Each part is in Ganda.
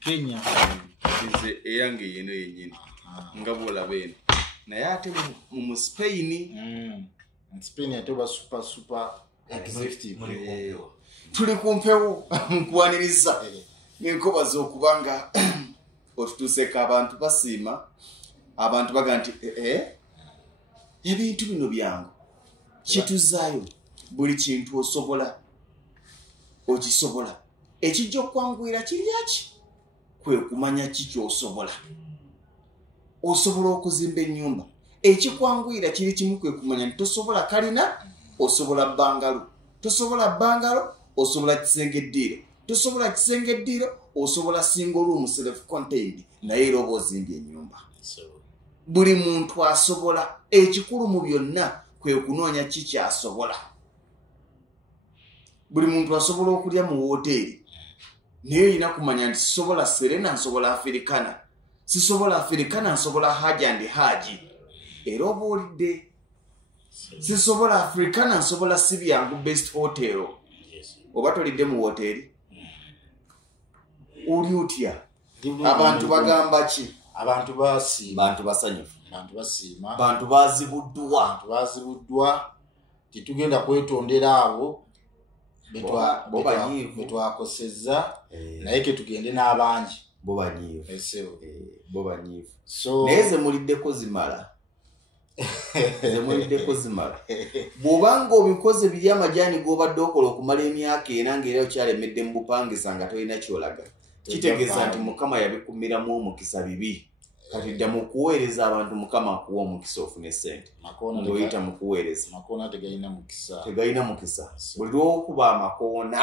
Kenya nze eyange yeno yenyini nga bwolabene naye ate mu Spain Spain yatoba super executive tuli kumpewo nkwaniriza n'enkoba z'okubanga otutuseeka abantu basiima abantu baga nti ebintu bino byangu kituzaayo buli kintu osobola okisobola ekijja okwanguyira kiryaki kwe kumanya kiki osobola okuzimba ennyumba ekikwanguyira kiri kimu kwe kumanya nti tosobola kalina osobola bangalo tosobola bangalo osobola kisengeddiiro tosobola kisengeddiiro osobola single room self contained naye era oba ozimbye ennyumba buli muntu asobola ekikulu mu byonna kwe kunoonya kiki asobola buli muntu asobola okulya mu woteeri naye olina kumanya nti sisobola Serena nsobola Africana sisobola Africana nsobola Haji and Haji era oba olidde sisobola Africana nsobola Sibyangu Best Hotel oba tolidde mu woteeri oli otya abantu bagamba ki abantu basiima bantu basanyufu abantu basiima bantu bazibuddwa titugenda kwetondera abo betwakosezza naye ke tugende n'abangi bo banyiivu so naye ze muliddeko zimala bw'obanga obikoze biri amajaani g'obadde okola okumala emyaka ena ng'era okyalemedde mu bupangisa nga tolina kyolaga kitegeeza nti Mukama yabikumiramu omukisa bibi kati dda mu kuweereza abantu Mukama akuwa omukisa ofune ssente ng'oyita mu kuweereza makoona tegalina mukisa buli lw'okuba amakoona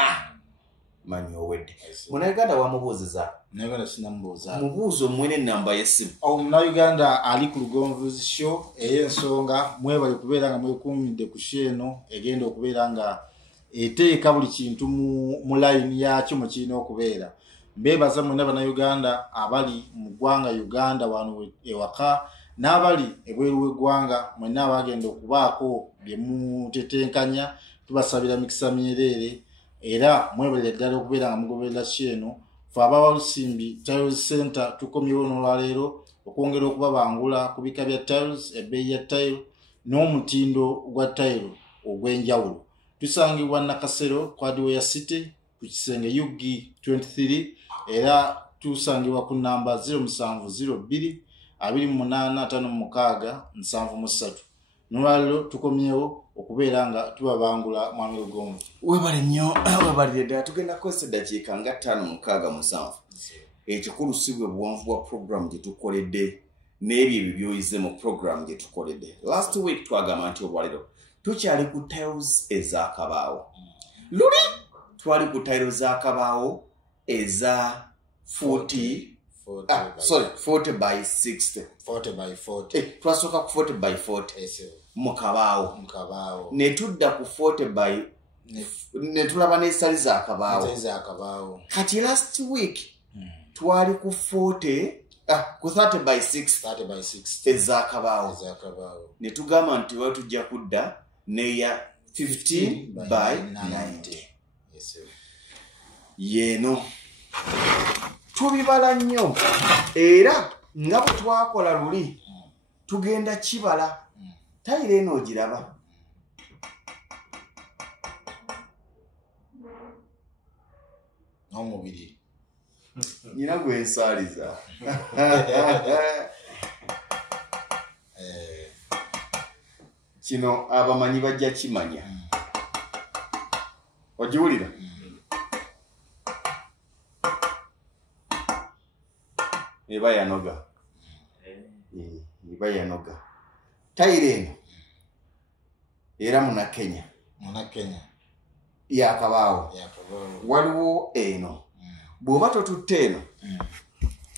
manyi owedde Munnayuganda wamubuuziza mubuuzo mwene ennamba y'essimu Omunnayuganda ali ku Lugonvuzi show ey'ensonga mwebale kubeera nga mwekuumidde ku show eno egenda okubeera nga eteeka buli kintu mu line yakyo mu kirina okubeera mbeebaza mwena Bannayuganda abali mu ggwanga Uganda wano ewaka n'abali ebweru w'eggwanga mwena abagenda okubaako bye mutetenkanya tubasabira mikisa myereere era mwebale ddala okubeera nga mugoberera eno fe abawalusimbi Tiles Center tukomyewo n'olwaleero okwongera okubabangula ku bika bya tiles ebbeeyi ya tile n'omutindo gwa tile ogw'enjawulo tusangibwa Nakasero Kwadwo ya City ku kisenge UG 23 era tusangibwa ku namba 0702 2856 n'olwaleero tukomyewo okubeera nga tubabangula mwami Lugonvu webale nnyo webalire ddala tugenda kukozesa eddakiika nga 5-6-7 ekikulu si bwe buwanvu bwa program gye tukoledde n'ebyo ebyo by'oyize mu program gye tukoledde last week twagamba nti olwaleero tukyali ku tiles ez'akabaawo luli twali ku tiles z'akabaawo eza 40 by 60 twasooka ku 40 by 40 mu kabaawo ne tudda ku 40 by ne tulaba n'essali z'akabaawo kati last week twali ku 30 by 60 ez'akabaawo ne tugamba nti wa tujja kudda neya 15 by 90 yeeno tubibala nnyo era nga bwe twakola luli tugenda kibala tayira eno ogiraba n'omubiri nyina gwensaaliza kino abamanyi bajja kimanya ogiwulira eba yanoga tayira eno era Munakenya yakabaawo waliwo eno bw'oba totutte eno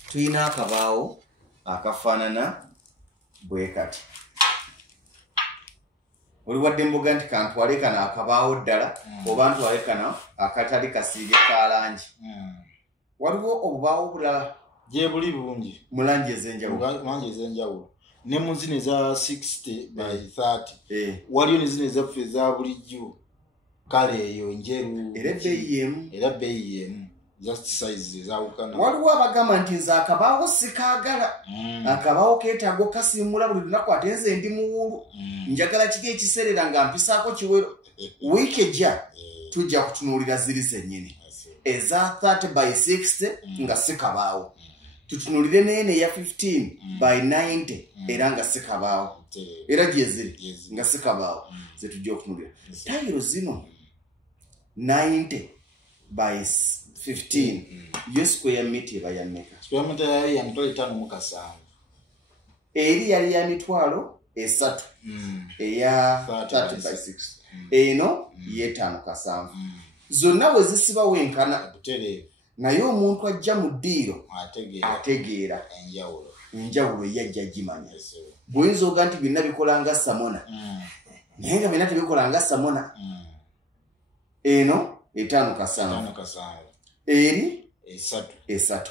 tuyina akabaawo akafaanana bwe kati oli wadde mboga nti kantwale kano akabaawo ddala oba ntwale kano akatali kasiige ka langi waliwo obubaawo bulala gye buli bulungi mu langi ez'enjawulo ne mu zino eza 60 by 30 waliyo ne zino ezaffe eza bulijjo kale eyo njeru era beeyi yemu just size ezawukana. Waliwo abagamba nti nze akabaawo sikaagala akabaawo keetaaga okasiimula buli lunaku ate nze ndi muwulu njagala kiki ekiseerera nga mpisaako kiwero. Wiiki ejja tujja kutunuulira ziri zennyini eza 30 by 60 nga sikabaawo, tutunuulire neene eya 15 by 90 era nga sikabaawo, era gye ziri nga sikabaawo ze tujja okutunuulira. Tayiro zino 90 by 15 yo square meter eba ya mmeka? Square meter ya mitwalo 5 eri yali ya mitwalo 3 eya 30 by 6 eno ye 5 zonna we zisiba wenkana naye omuntu ajja mu ddiiro ategeera enjawulo yajja gimanya. Buyinza oga nti byonna bikola nga samona naye nga byonna tebikola nga samona. Eno 5 eri 3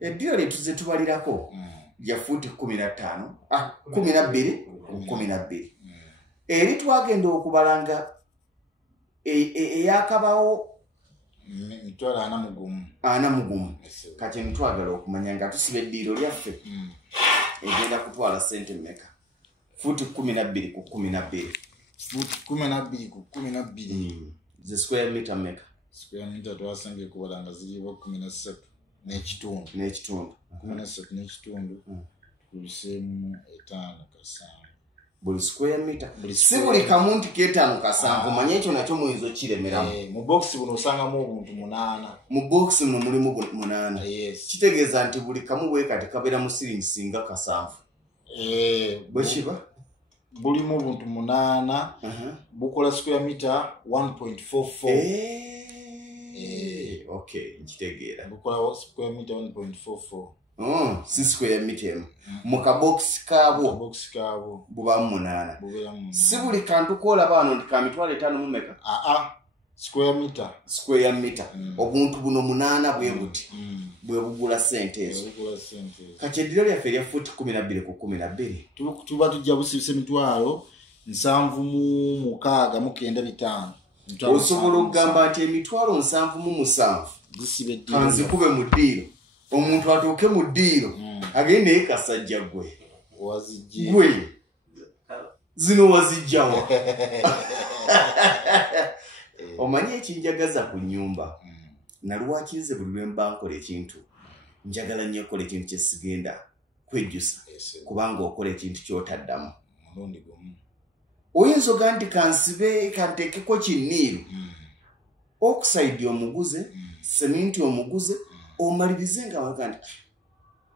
eddiiro lyetuze tubalirako ya fuuti 15 12 eri twagenda okubalanga eyakabawo mitwalo 40 kati ntwagala okumanya nga tusiba eddiiro lyaffe egenda kutwala sente mmeka? Fuuti 12 ku 12 fuuti 12 ku 12 ze square meter mmeka? Square meter twasange kubalanga ziriwo 13 n'ekitundu 13 n'ekitundu kulisemu 5 buli square meter si buli kamunti ke 5 manye ekyo nakyo muyinza okiremeramu. Mu box buno osangamu obuntu 8 mu box muno mulimu 8 kitegeeza nti buli kamu bwe kati kabeera mu siringi singa 7 bwe kiba bulimu obuntu 8 bukola square meter 1.44 okay nkitegeera bukola square meter 1.44 si square meter muka box kabo buba 8 si buli kantu koolaba wano nti ka mitwalo 5 mu meka? square meter obuntu buno 8 bwe buti bwe bugula sente ezo. Kati eddiiro lyaffe erya fuuti 12 ku 12 tuba tujja busibisa emitwalo 7.95 osobola okugamba nti emitwalo 7.7 kanzikube mu ddiiro omuntu atuuke mu ddiiro agende naye kasajja gwe zino wazijjawa omanyi ekinjagaza ku nnyumba nalwakirize buli lwe mba nkola ekintu njagala nnyo okola ekintu kyesigenda kwejjusa kubanga okola ekintu kyotaddamu. Oyinza oga nti kansibe kanteekeko kinniiru okusayidi omuguze seminti omuguze omalirize nga waga nti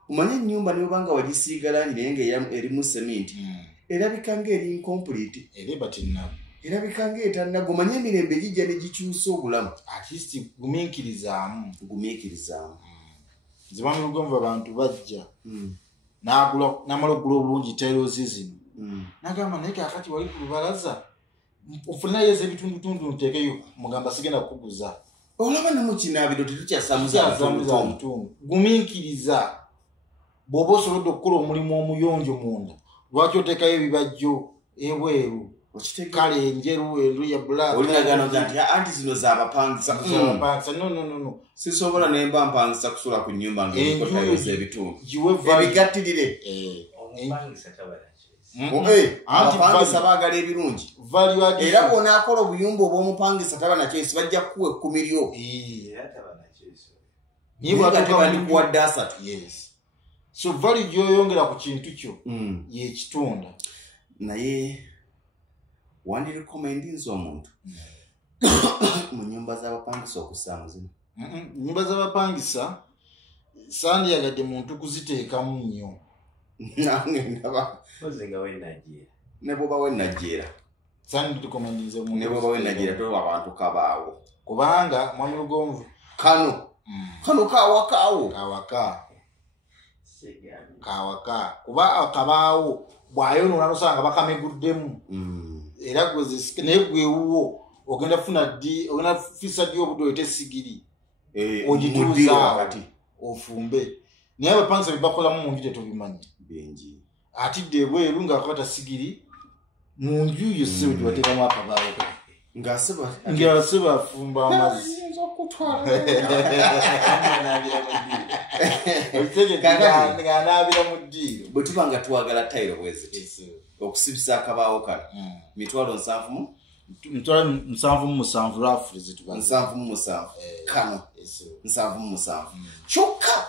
omanye ennyumba nebanga wagisiiga langi naye nga erimu seminti erabika ng'eri incomplete erabika ng'etannago omanye emirembe gijja ne gikyusa obulamu. At least gumiikirizaamu nze bami lugonvu abantu bajja n'amala okugula obulungi tayiroozi zino nagamba naye kakati wali ku lubalaza ofunayo ebitundutundu nteekeyo mugamba sigenda kukuguza olaba namukinaabiro tetukyasamuza bitundu gumiikiriza bw'oba osobodde okukola omulimu omuyonjo munda lwaki oteekayo ebibajjo ebweru kale enjeru endu ya black olagano nti anti zino z'abapangisa no sisobola nemba mpangisa kusula ku nnyumba ng'ekotayoza ebitundu ebigattirire abapangisa baagala ebirungi era bw'onaakola obuyumba obw'omupangisa taba nakyo esi bajja kukuwa 10 lyo nibwatebandikuwadde 3 so vali gyoyongera ku kintu kyo yekitunda naye wandirekomendinza omuntu mu nyumba z'abapangisa okussaamu zino nyumba z'abapangisa sandiyagadde muntu kuziteekamu nnyo nange ndaba ne bwoba wennajeera sandirekomendinza ne bwoba wennajeera toba abantu kabaawo kubanga mwami lugonvu kano kawaka kuba akabaawo bw'ayonoona nosanga bakameguddemu era naye gwewuwo ogenda fisa ddi obudde oyite sigiri ogituuza wakati ofumbe naye abapangisa bye bakolamu mu nju tetubimanyi bengi atidde bweru ng'akwata sigiri mu nju yose bwe bateekamu akabaawo ng'aseba afumba amazzi ng'anaabira mu ddiiro bwe tuba nga twagala tayiro bweziti okusibisa akabaawo kano mitwalo 7 rafuli zituba 7 kano 7 kyokka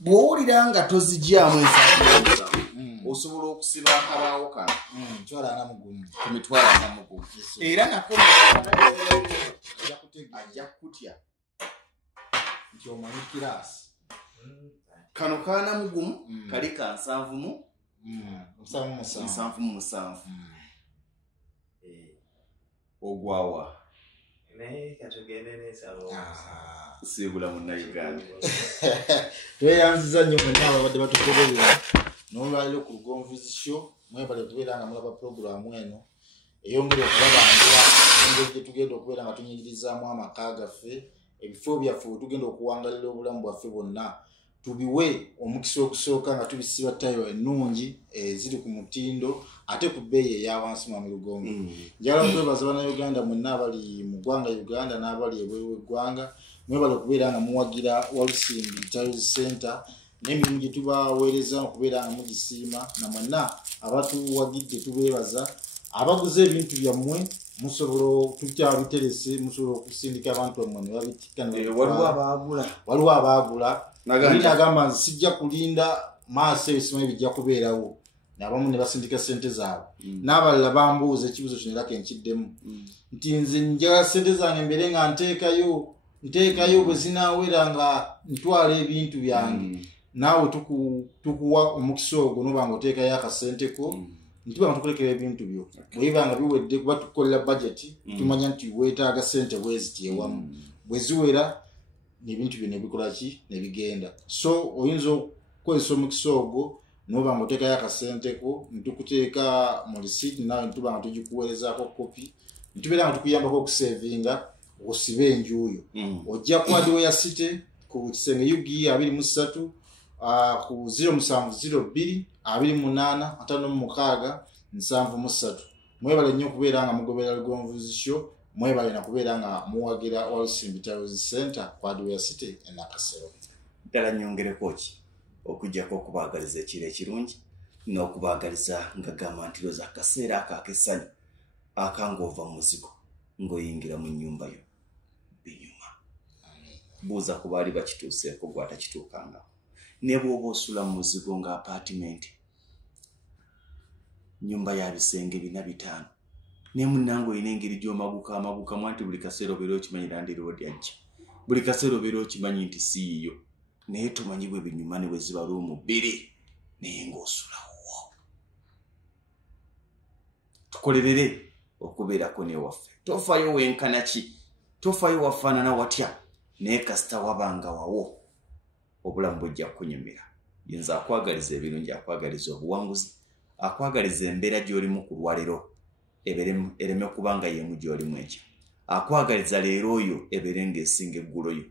bw'owulira nga tozigyamu 7 osobola okusiba akabaawo kano ku mitwalo 40 era nako ajja kutya nti omanyi kiraasi kano kaana mugumu kali ka 7 ogwawa siibula munnayuganda tweyanziza nnyo mwenna ababadde batugoberera n'olwaliro ku Lugonvuzi Show mwebale okubeera nga mulaba puroguramu eno eyongere okubabangula engeri gye tugenda okubeera nga tunyigirizaamu amaka gaffe ebifo byaffe we tugenda okuwangalira obulamu bwaffe bwonna tubiwe omukisa okusooka nga tubisiba tayo ennungi ziri ku mutindo ate ku bbeeyi eya wansi mwami Lugonvu. Njagala okwebaza bannayuganda mwenna abali mu ggwanga Uganda n'abali ebweru w'eggwanga mwebale okubeera nga muwagira Walusimbi Child Center n'emirimu gye tubaweereza okubeera nga mugisiima na mwenna abatuwagidde tubeebaza abaguze ebintu byammwe musobola tukyabiterese musobola okusindika abantu bammwe ne babitikka waliwo abaagula nagamba sijja kulinda maaso ebisima ebijja kubeerawo nabamu ne basindika sente zaabwe n'abalala bambuuza ekibuzo kino era kenkiddemu nti nze njagala sente zange mbere nga nteekayo bwe zinaawera nga ntwala ebintu byange naawe tukuwa omukisa ogwo noba nga oteekayo akasenteko ntiba nga tukulekera ebintu byo bwebanga biwedde kuba tukolera budget tumanya nti weetaaga sente bweziti ewamu bwe ziwera n'ebintu byo ne bikola ki ne bigenda so oyinza okukozesa omukisa ogwo noba nga oteekayo akasenteko nitukuteeka mu receipt nawe nituba nga tugikuweerezaako kopi nitubeera nga tukuyambako okusevinga osibe enjuuyo ojja ku hardware city ku kisenge UG 23 ku 0702 28 56 73 mwebale nnyo okubeera nga mugoberera Lugonvuzi Show mwebale na kubeera nga muwagira Walusimbi Child Center ku hardware city e Nakasero. Ddala nyongereko ki okujjako okubaagaliza ekiro ekirungi n'okubaagaliza nga gamba nti looza akaseera akakessanyu akanga ova mu muzigo ng'oyingira mu nnyumba yo binyuma buuza ku baali bakituuseeko gwatakituukanga ne bw'oba osula mu muzigo nga apartment nyumba ya bisenge 4-5 ne munnange olina engeri gy'omaguka mwanti buli kaseera obeera okimanyi Land Road ajja buli kaseera obeera okimanyi nti siiyo naye tomanyi bwe binyuma ne bwe ziba luumu 2 naye ng'osulawo tukolerere okubeerako n'ewaffe tofaayo wenkana ki tofaayo wafaanana watya naye kasita wabanga wawo obulamu bujja kunyumira yinza akwagaliza ebirungi akwagaliza obuwanguzi akwagaliza embeera gy'olimu ku lwaliro ereme kubanga yemu gy'olimu ekyo akwagaliza leero oyo ebeere ng'esinga eggulo yo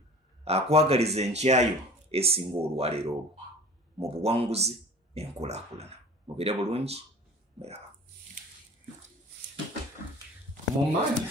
akwagaliza enkyayo esinga olwaliro olwo mu buwanguzi enkulaakulana mubire bulungi meraba mu maanyi